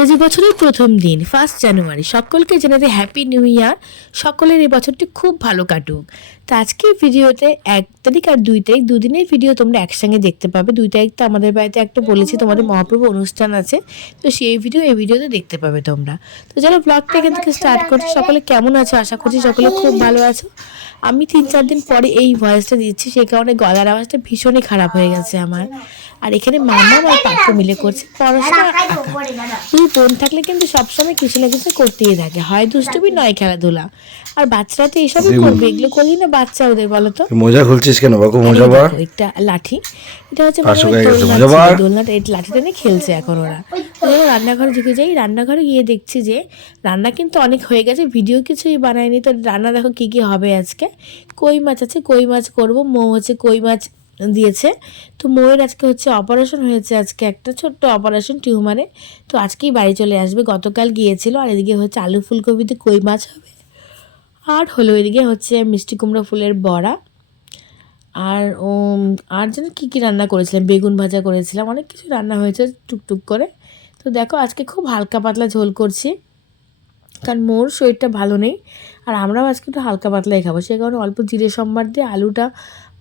ইংরেজি বছরের প্রথম দিন 1 জানুয়ারি, সকলকে জানাতে হ্যাপি নিউ ইয়ার। সকলের এই বছরটি খুব ভালো কাটুক। তো আজকে ভিডিওতে 1 তারিখ আর 2 তারিখ দুদিনের ভিডিও তোমরা একসঙ্গে দেখতে পাবে। 2 তারিখ তো আমাদের বাড়িতে একটা বলেছি তোমাদের মহাপ্রভু অনুষ্ঠান আছে, তো সেই ভিডিও এই ভিডিওতে দেখতে পাবে তোমরা। তো যারা ব্লগটা এখান থেকে স্টার্ট করছো, সকলে কেমন আছো? আশা করছি সকলে খুব ভালো আছো। আমি 3-4 দিন পরে এই ভয়েসটা দিচ্ছি, সেই কারণে গলার আওয়াজটা ভীষণই খারাপ হয়ে গেছে আমার। আর এখানে মামা আর পাপ্পু মিলে করছে পড়াশোনা। দুই বোন থাকলে কিন্তু সবসময় কিছু না কিছু করতেই থাকে, হয় দুষ্টুমি নয় খেলাধুলা। আর বাচ্চারা তো এসবই করবে, এগুলো করলেই না বাচ্চা ওদের, বলো তো। মজা খুলছিস কেন বাবু? মজা বার একটা লাঠি, এটা হচ্ছে দোলনাটা, এই লাঠিটা নিয়ে খেলছে এখন ওরা। রান্নাঘরে ঢুকে যাই, রান্নাঘরে গিয়ে দেখছি যে রান্না কিন্তু অনেক হয়ে গেছে, ভিডিও কিছুই বানায়নি। তো রান্না দেখো কী কী হবে আজকে। কই মাছ আছে, কই মাছ করবো। মৌ হচ্ছে কই মাছ দিয়েছে। তো মৌয়ের আজকে হচ্ছে অপারেশন হয়েছে, আজকে একটা ছোট্ট অপারেশন টিউমারে। তো আজকেই বাড়ি চলে আসবে, গতকাল গিয়েছিল। আর এদিকে হচ্ছে আলু ফুলকপিতে কই মাছ হবে, আর হলো এদিকে হচ্ছে মিষ্টি কুমড়ো ফুলের বড়া। আর আর যেন কী কী রান্না করেছিলাম, বেগুন ভাজা করেছিলাম, অনেক কিছু রান্না হয়েছে টুকটুক করে। তো দেখো আজকে খুব হালকা পাতলা ঝোল করছি, কারণ মোর শরীরটা ভালো নেই। আর আমরাও আজকে একটু হালকা পাতলাই খাবো, সেই কারণে অল্প জিরে সম্বার দিয়ে আলুটা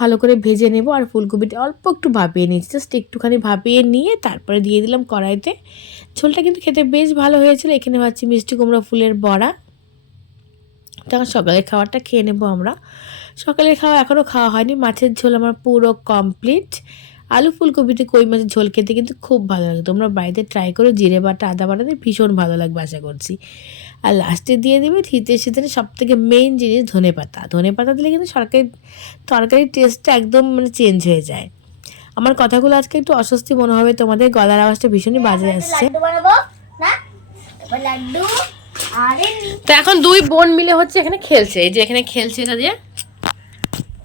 ভালো করে ভেজে নেব। আর ফুলকপিটা অল্প একটু ভাপিয়ে নিয়েছি, জাস্ট একটুখানি ভাপিয়ে নিয়ে তারপরে দিয়ে দিলাম কড়াইতে। ঝোলটা কিন্তু খেতে বেশ ভালো হয়েছিল। এখানে ভাবছি মিষ্টি কুমড়ো ফুলের বড়া। তখন সকালের খাবারটা খেয়ে নেবো আমরা। সকালের খাওয়া এখনও খাওয়া হয়নি। মাছের ঝোল আমার পুরো কমপ্লিট। আলু ফুলকপিতে কই মাছের ঝোল খেতে কিন্তু খুব ভালো লাগে, তোমরা বাড়িতে ট্রাই করো। জিরে বাটা আদা বাটাতে ভীষণ ভালো লাগবে আশা করছি। আর লাস্টে দিয়ে দেবে শীতের সিজনে সবথেকে মেইন জিনিস ধনেপাতা। ধনেপাতা দিলে কিন্তু তরকারির টেস্টটা একদম মানে চেঞ্জ হয়ে যায়। আমার কথাগুলো আজকে একটু অস্বস্তি মনে হবে তোমাদের, গলার আওয়াজটা ভীষণই বাজে আসছে। তো এখন দুই বোন মিলে হচ্ছে এখানে খেলছে, এই যে এখানে খেলছে এটা দিয়ে।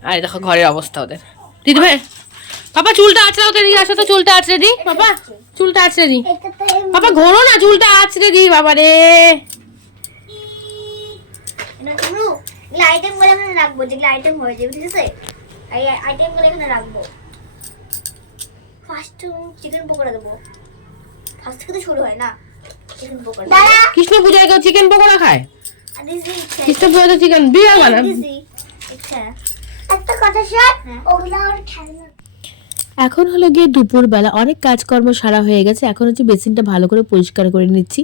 আর দেখো ঘরের অবস্থা ওদের। দিদি ভাই পাপা চুলটা আছড়ে ওদের, আসো তো চুলটা আছড়ে দি। বাবা চুলটা আছড়ে দি, বাবা ঘোরো না, চুলটা আছড়ে দি বাবা রে। আইটেম গুলো এখানে রাখবো, যেগুলো আইটেম হয়ে যাবে, ঠিক আছে? এই আইটেম গুলো এখানে রাখবো। ফার্স্ট চিকেন পকোড়া দেবো, ফার্স্ট থেকে শুরু হয় না চিকেন পকোড়া। কৃষ্ণ পূজায় কেউ চিকেন পকোড়া খায়? কৃষ্ণ পূজায় তো চিকেন বিরিয়ানি বানান। একটা কথা শোন, ওগুলো আর খেলনা। এখন হলো গিয়ে দুপুরবেলা, অনেক কাজকর্ম সারা হয়ে গেছে। এখন হচ্ছে বেসিনটা ভালো করে পরিষ্কার করে নিচ্ছি।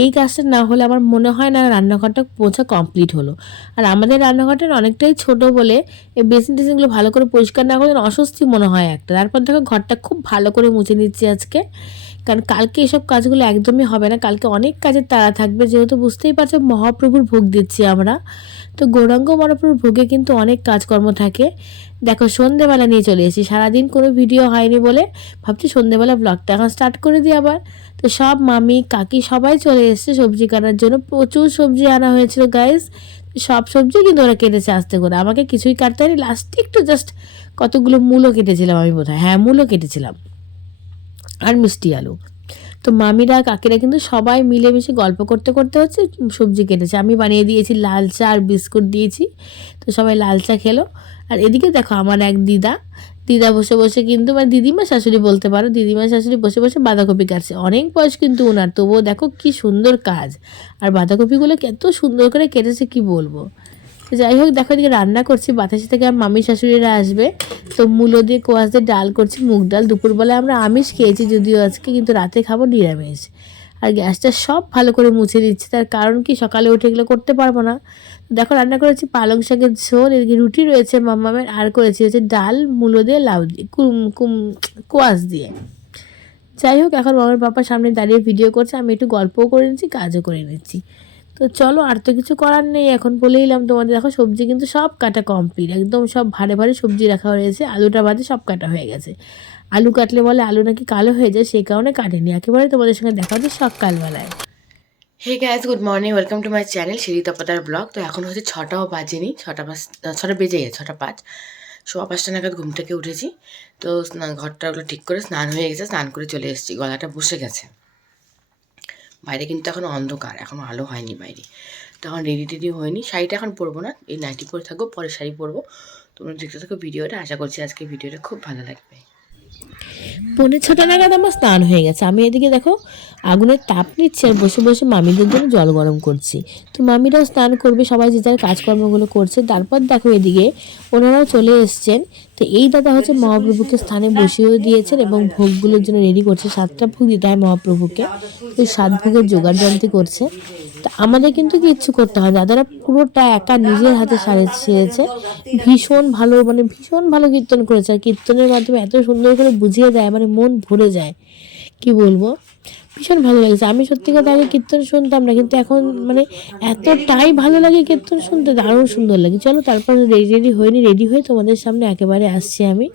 এই কাজটা না হলে আমার মনে হয় না রান্নাঘরটা পোছা কমপ্লিট হলো। আর আমাদের রান্নাঘরটা অনেকটাই ছোট বলে এই বেসিন টেসিনগুলো ভালো করে পরিষ্কার না করলে অস্বস্তি মনে হয় একটা। তারপর দেখো ঘরটা খুব ভালো করে মুছে নিচ্ছি আজকে, কারণ কালকে এসব কাজগুলো একদমই হবে না। কালকে অনেক কাজের তাড়া থাকবে, যেহেতু বুঝতেই পারছো মহাপ্রভুর ভোগ দিচ্ছি আমরা। তো গৌরাঙ্গ মহাপ্রভুর ভোগে কিন্তু অনেক কাজকর্ম থাকে। দেখো সন্ধেবেলা নিয়ে চলে এসেছি, সারাদিন কোনো ভিডিও হয়নি বলে ভাবছি সন্ধেবেলা ব্লগটা এখন স্টার্ট করে দিই আবার। তো সব মামি কাকি সবাই চলে এসেছে সবজি কাটার জন্য। প্রচুর সবজি আনা হয়েছিল গাইস, সব সবজি কিন্তু ওরা কেটেছে আস্তে করে, আমাকে কিছুই কাটতে হয়নি। লাস্টে একটু জাস্ট কতগুলো মূলো কেটেছিলাম আমি, বোধহয় হ্যাঁ মূলো কেটেছিলাম, আর মিষ্টি আলু। তো মামিরা কাকিরা কিন্তু সবাই মিলেমিশে গল্প করতে করতে হচ্ছে সবজি কেটেছে। আমি বানিয়ে দিয়েছি লাল চা আর বিস্কুট দিয়েছি, তো সবাই লাল চা খেলো। আর এদিকে দেখো আমার এক দিদা বসে বসে কিন্তু, মানে দিদিমা শাশুড়ি বলতে পারো, দিদিমা শাশুড়ি বসে বসে বাঁধাকপি কাটছে। অনেক বয়স কিন্তু ওনার, তবুও দেখো কি সুন্দর কাজ। আর বাঁধাকপিগুলো এত সুন্দর করে কেটেছে কি বলবো। যাই হোক দেখো এদিকে রান্না করছি, বাতাসে থেকে আমার মামি শাশুড়িরা আসবে। তো মূলো দিয়ে কোয়াশ দিয়ে ডাল করছি, মুগ ডাল। দুপুরবেলায় আমরা আমিষ খেয়েছি যদিও আজকে, কিন্তু রাতে খাবো নিরামিষ। আর গ্যাসটা সব ভালো করে মুছে দিচ্ছি, তার কারণ কি সকালে উঠে এগুলো করতে পারবো না। দেখো রান্না করেছি পালং শাকের ঝোল, এদিকে রুটি রয়েছে মাম্মামের, আর করেছি হচ্ছে ডাল মূলো দিয়ে লাউ দিয়ে কোয়াশ দিয়ে। যাই হোক এখন মামার পাপার সামনে দাঁড়িয়ে ভিডিও করছে, আমি একটু গল্পও করে নিচ্ছি কাজও করে নিচ্ছি। তো চলো, আর তো কিছু করার নেই এখন, বলেই এলাম তোমাদের। দেখো সবজি কিন্তু সব কাটা কমপ্লিট, একদম সব ভারে ভারে সবজি রাখা হয়েছে। আলুটা বাদে সব কাটা হয়ে গেছে। আলু কাটলে বলে আলু নাকি কালো হয়ে যায়, সেই কারণে কাটেনি একেবারে। তোমাদের সঙ্গে দেখা হচ্ছে সকালবেলায়। Hey guys, good morning, welcome to my channel সিঁড়ি তপাতার ব্লগ। তো এখন হচ্ছে 6টাও বাজেনি, 6টা বেজে গেছে, 6:05। 5:15 নাগাদ ঘুম থেকে উঠেছি। তো ঘরটা ওগুলো ঠিক করে স্নান হয়ে গেছে, স্নান করে চলে এসেছি। গলাটা বসে গেছে, বাইরে কিন্তু এখন অন্ধকার, এখনও আলো হয়নি বাইরে। তো এখন রেডি হয়নি, শাড়িটা এখন পরবো না, এই নাইটি পরে থাকবো, পরে শাড়ি পরবো। তোমরা দেখতে থাকো ভিডিওটা, আশা করছি আজকে ভিডিওটা খুব ভালো লাগবে। পৌনে 6টা নাগাদ আমার স্নান হয়ে গেছে। আমি এদিকে দেখো আগুনের তাপ নিচ্ছি আর বসে বসে মামিদের জন্য জল গরম করছি। তো মামিরাও স্নান করবে, সবাই যে যার কাজকর্মগুলো করছে। তারপর দেখো এদিকে ওনারাও চলে এসছেন। তো এই দাদা হচ্ছে মহাপ্রভুকে স্থানে বসিয়েও দিয়েছেন এবং ভোগগুলোর জন্য রেডি করছে। 7টা ভোগ দিতে হয় মহাপ্রভুকে, তো 7 ভোগের জোগাড় যন্ত্রী করছে। তো আমাদের কিন্তু কিচ্ছু করতে হয়, দাদারা পুরোটা একা নিজের হাতে সেরেছে। ভীষণ ভালো, মানে ভীষণ ভালো কীর্তন করেছে। আর কীর্তনের মাধ্যমে এত সুন্দর করে বুঝিয়ে দেয়, মানে মন ভরে যায়। কি বলবো, ভীষণ ভালো লাগছে। আমি সত্যি কথা আগে কীর্তন শুনতাম না, কিন্তু এখন মানে এতটাই ভালো লাগে কীর্তন শুনতে, দারুণ সুন্দর লাগে। চলো তারপর রেডি হয়ে তোমাদের সামনে একেবারে আসছি আমি।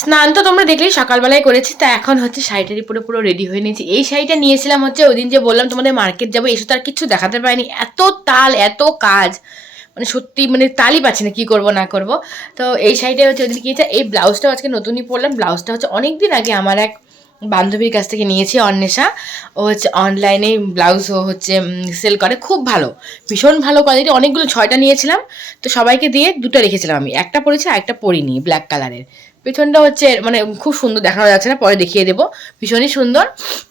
স্নান তো তোমরা দেখলেই সকালবেলায় করেছি, তা এখন হচ্ছে শাড়িটারি পুরো পুরো রেডি হয়ে নিয়েছি। এই শাড়িটা নিয়েছিলাম হচ্ছে ওই দিন যে বললাম তোমাদের মার্কেট যাবো, এসে তো আর কিছু দেখাতে পারিনি, এত তাল এত কাজ, মানে সত্যি মানে তালই পাচ্ছি না কি করবো না করবো। তো এই শাড়িটা হচ্ছে ওই দিন কিনেছে। এই ব্লাউজটাও আজকে নতুনই পরলাম। ব্লাউজটা হচ্ছে অনেক দিন আগে আমার এক বান্ধবীর কাছ থেকে নিয়েছি, অন্বেষা। ও হচ্ছে অনলাইনে ব্লাউজ ও হচ্ছে সেল করে, খুব ভালো, ভীষণ ভালো কোয়ালিটি। অনেকগুলো 6টা নিয়েছিলাম, তো সবাইকে দিয়ে 2টা রেখেছিলাম আমি, একটা পরেছি আর একটা পরিনি, ব্ল্যাক কালারের। পেছনটা হচ্ছে মানে খুব সুন্দর, দেখানো যাচ্ছে না, পরে দেখিয়ে দেবো, ভীষণই সুন্দর।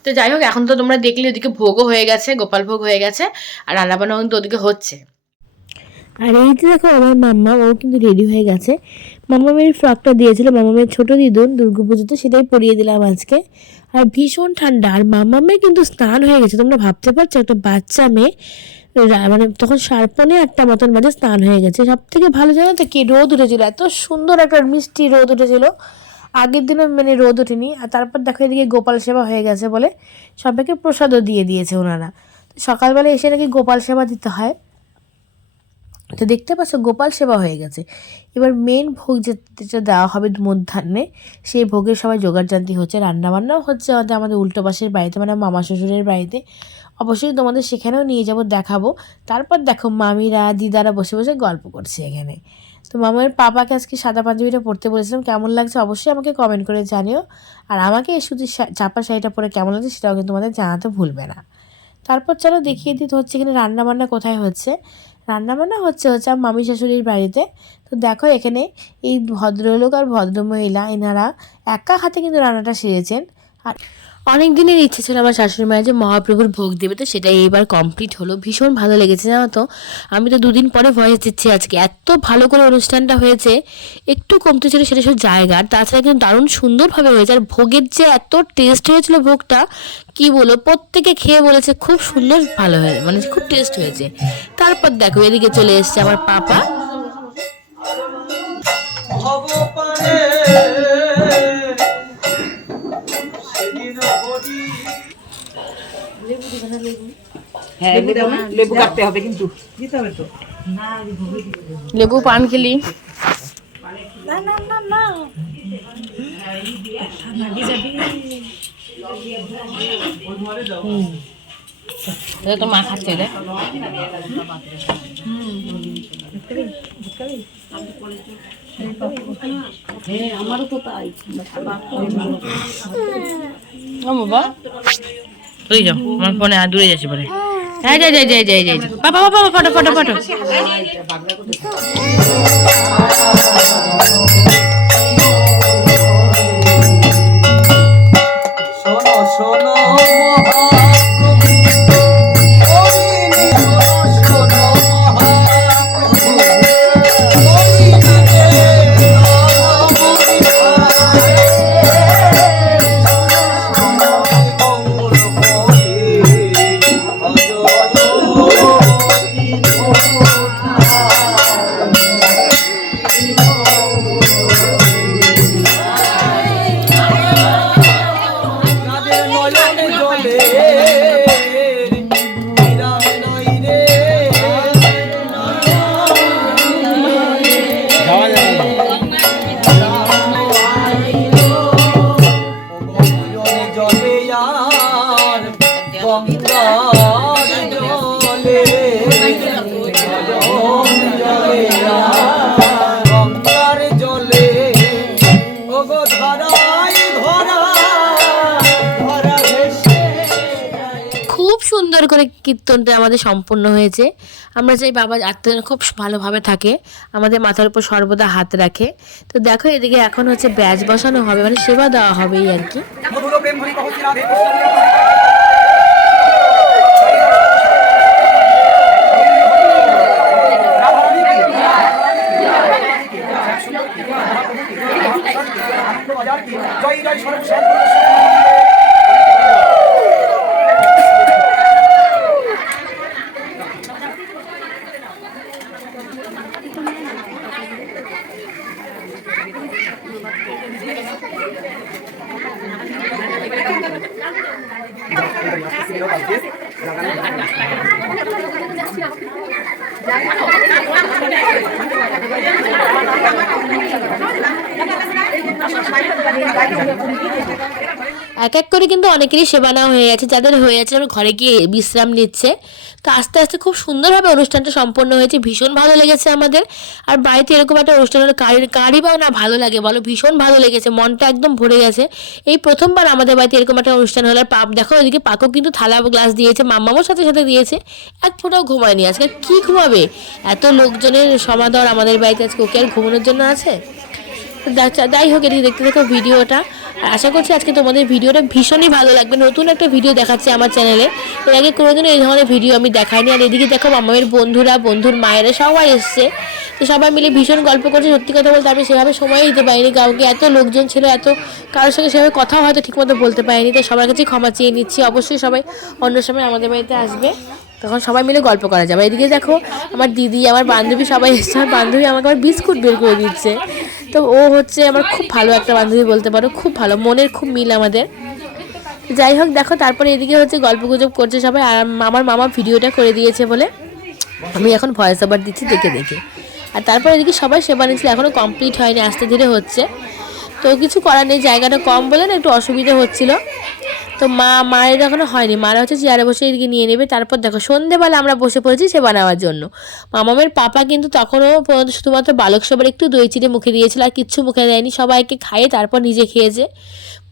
তো যাই হোক, এখন তো তোমরা দেখলে ওদিকে ভোগও হয়ে গেছে, গোপাল ভোগ হয়ে গেছে, আর রান্নাবান্নাও কিন্তু ওদিকে হচ্ছে। আর এই যে দেখো আমার মাম্মা, ও কিন্তু রেডি হয়ে গেছে। মামামের ফ্রকটা দিয়েছিল মামামের ছোটো দিদুন দুর্গাপুজোতে, সেটাই পরিয়ে দিলাম আজকে। আর ভীষণ ঠান্ডা, আর মামামের কিন্তু স্নান হয়ে গেছে। তোমরা ভাবতে পারছো একটা বাচ্চা মেয়ে, মানে তখন 8:45 মতন বাজে, স্নান হয়ে গেছে। সব থেকে ভালো জানো তো কি, রোদ উঠেছিল, এত সুন্দর একটা মিষ্টি রোদ উঠেছিল। আগের দিনও মানে রোদ ওঠেনি। আর তারপর দেখো এদিকে গোপাল সেবা হয়ে গেছে বলে সবাইকে প্রসাদও দিয়ে দিয়েছে ওনারা। তো সকালবেলা এসে নাকি গোপাল সেবা দিতে হয়। তো দেখতে পাচ্ছ গোপাল সেবা হয়ে গেছে। এবার মেন ভোগ যেটা দেওয়া হবে মধ্যাহ্নে, সেই ভোগের সবাই জোগাড়জান্তি হচ্ছে, রান্নাবান্নাও হচ্ছে আমাদের উল্টো পাশের বাড়িতে, মানে মামা শ্বশুরের বাড়িতে। অবশ্যই তোমাদের সেখানেও নিয়ে যাব, দেখাবো। তারপর দেখো মামিরা দিদারা বসে বসে গল্প করছে এখানে। তো মামার পাপাকে আজকে সাদা পাঞ্জাবিটা পরতে বলেছিলাম, কেমন লাগছে অবশ্যই আমাকে কমেন্ট করে জানিও। আর আমাকে এই শুধু চাপা শাড়িটা পরে কেমন লাগছে সেটাও কিন্তু তোমাদের জানাতে ভুলবে না। তারপর চলো দেখিয়ে দিতে হচ্ছে এখানে রান্নাবান্না কোথায় হচ্ছে। রান্নাবান্না হচ্ছে আমার মামি শাশুড়ির বাড়িতে। তো দেখো এখানে এই ভদ্রলোক আর ভদ্রমহিলা এনারা একা হাতে কিন্তু রান্নাটা সেরেছেন। আর অনেক দিনের ইচ্ছে ছিল আমার শাশুড়ি মায়ের যে মহাপ্রভুর ভোগ দেবে, তো সেটাই এইবার কমপ্লিট হলো। ভীষণ ভালো লেগেছে জানো তো। আমি তো 2 দিন পরে ভয়েস দিচ্ছি আজকে, এত ভালো করে অনুষ্ঠানটা হয়েছে। একটু কমতে ছিল সেটা সব জায়গার, তাছাড়া কিন্তু দারুণ সুন্দরভাবে হয়েছে। আর ভোগের যে এত টেস্ট হয়েছিল ভোগটা, কি বলো, প্রত্যেকে খেয়ে বলেছে খুব সুন্দর, ভালো হয়েছে, মানে খুব টেস্ট হয়েছে। তারপর দেখো এদিকে চলে এসছে আমার পাপা। হ্যাঁ লেবু কাটতে হবে, কিন্তু দিতে হবে তো। লেবু পান খেলি তো মা খাচ্ছে রে। আমারও তো তাই। বাবা তুই যাও, আমার ফোনে আর দূরে যাচ্ছি পরে। হ্যাঁ যাই যাই যাই যাই যাই বাবা বাবা ফটো ফটো ফটো। সুন্দর করে কীর্তনটা আমাদের সম্পূর্ণ হয়েছে। আমরা চাই বাবা আত্মীয় খুব ভালোভাবে থাকে, আমাদের মাথার উপর সর্বদা হাত রাখে। তো দেখো এদিকে এখন হচ্ছে ব্যাজ বসানো হবে, মানে সেবা দেওয়া হবে এই আর কি। এক এক করে কিন্তু অনেকেরই সেবা নেওয়া হয়ে গেছে, যাদের হয়ে গেছে ওরা ঘরে গিয়ে বিশ্রাম নিচ্ছে। তো আস্তে আস্তে খুব সুন্দরভাবে অনুষ্ঠানটা সম্পন্ন হয়েছে, ভীষণ ভালো লেগেছে আমাদের। আর বাড়িতে এরকম একটা অনুষ্ঠান হলে কারি বা না ভালো লাগে বলো, ভীষণ ভালো লেগেছে, মনটা একদম ভরে গেছে। এই প্রথমবার আমাদের বাড়িতে এরকম একটা অনুষ্ঠান হলে। পাপ দেখো ওইদিকে পাকও কিন্তু থালা গ্লাস দিয়েছে, মাম্মামোর সাথে সাথে দিয়েছে। এক ফোঁটাও ঘুমায়নি, আজকে কি ঘুমাবে, এত লোকজনের সমাদর আমাদের বাড়িতে, আজকে ওকে আর ঘুমানোর জন্য আছে। যাই হোক, এদিকে দেখতে থাকো ভিডিওটা। আর আশা করছি আজকে তোমাদের ভিডিওটা ভীষণই ভালো লাগবে। নতুন একটা ভিডিও দেখাচ্ছে আমার চ্যানেলে, এর আগে কোনোদিনও এই ধরনের ভিডিও আমি দেখাইনি। আর এদিকে দেখো মামামের বন্ধুরা, বন্ধুর মায়েরা সবাই এসছে। তো সবাই মিলে ভীষণ গল্প করছে। সত্যি কথা বলতে আমি সেভাবে সময় দিতে পারিনি কাউকে, এত লোকজন ছিল, এত কারোর সঙ্গে সেভাবে কথাও হয়তো ঠিকমতো বলতে পারিনি। তো সবার কাছে ক্ষমা চেয়ে নিচ্ছি। অবশ্যই সবাই অন্য সময় আমাদের বাড়িতে আসবে, তখন সবাই মিলে গল্প করা যাবে। এদিকে দেখো আমার দিদি, আমার বান্ধবী সবাই এসছে। আমার বান্ধবী আমাকে আবার বিস্কুট বের করে দিচ্ছে। তো ও হচ্ছে আমার খুব ভালো একটা বান্ধবী বলতে পারো, খুব ভালো, মনের খুব মিল আমাদের। যাই হোক দেখো, তারপরে এদিকে হচ্ছে গল্প গুজব করছে সবাই। আর আমার মামা ভিডিওটা করে দিয়েছে বলে আমি এখন ভয়েস ওভার দিচ্ছি দেখে দেখে। আর তারপর এদিকে সবাই সেবা নিচ্ছিল, এখনও কমপ্লিট হয়নি, আস্তে ধীরে হচ্ছে। তো কিছু করার নেই, জায়গাটা কম বলে না একটু অসুবিধা হচ্ছিল। তো মায়ের এখনো হয়নি, মারা হচ্ছে চেয়ারে বসে এদিকে নিয়ে নেবে। তারপর দেখো সন্ধেবেলা আমরা বসে পড়েছি সেবা নেওয়ার জন্য। মামামের পাপা কিন্তু তখনও পর্যন্ত শুধুমাত্র বালক সবার একটু দই চিড়ে মুখে দিয়েছিল, আর কিচ্ছু মুখে দেয়নি। সবাইকে খাইয়ে তারপর নিজে খেয়েছে।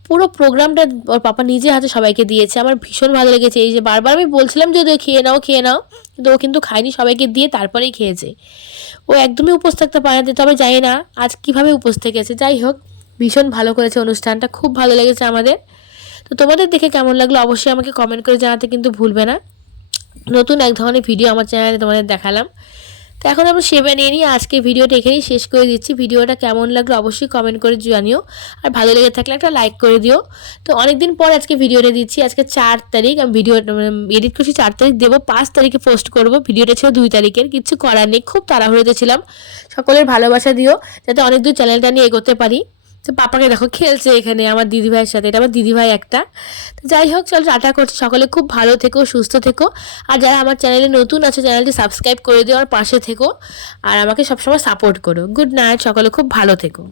পুরো প্রোগ্রামটা ওর পাপা নিজে হাতে সবাইকে দিয়েছে। আমার ভীষণ ভালো লেগেছে। এই যে বারবার আমি বলছিলাম যে খেয়ে নাও খেয়ে নাও, কিন্তু ও কিন্তু খায়নি, সবাইকে দিয়ে তারপরেই খেয়েছে। ও একদমই উপোস থাকতে পারে না, তবে জানি না আজ কীভাবে উপোস থেকেছে। যাই হোক, ভীষণ ভালো করেছে অনুষ্ঠানটা, খুব ভালো লেগেছে আমাদের। তো তোমাদের দেখে কেমন লাগলো অবশ্যই আমাকে কমেন্ট করে জানাতে কিন্তু ভুলবে না। নতুন এক ধরনের ভিডিও আমার চ্যানেলে তোমাদের দেখালাম। তো এখন আমরা সেবা নিয়ে নিই, আজকে ভিডিওটা এখানেই শেষ করে দিচ্ছি। ভিডিওটা কেমন লাগলো অবশ্যই কমেন্ট করে জানিও, আর ভালো লেগে থাকলে একটা লাইক করে দিও। তো অনেকদিন পর আজকে ভিডিওটা দিচ্ছি, আজকে 4 তারিখ। আমি ভিডিও এডিট করছি 4 তারিখ, দেবো 5 তারিখে পোস্ট করব। ভিডিওটা ছিল 2 তারিখের, কিচ্ছু করার নেই, খুব তাড়াহুড়োতে ছিলাম। সকলের ভালোবাসা দিও যাতে অনেক দূর চ্যানেলটা নিয়ে এগোতে পারি। তো পাপাকে দেখো খেলছে এখানে আমার দিদিভাইয়ের সাথে, এটা আমার দিদিভাই একটা। তো যাই হোক, চলো টাটা করছি, সকলে খুব ভালো থেকো, সুস্থ থেকো। আর যারা আমার চ্যানেলে নতুন আছে চ্যানেলটি সাবস্ক্রাইব করে দিও, আর পাশে থেকো, আর আমাকে সবসময় সাপোর্ট করো। গুড নাইট, সকলে খুব ভালো থেকো।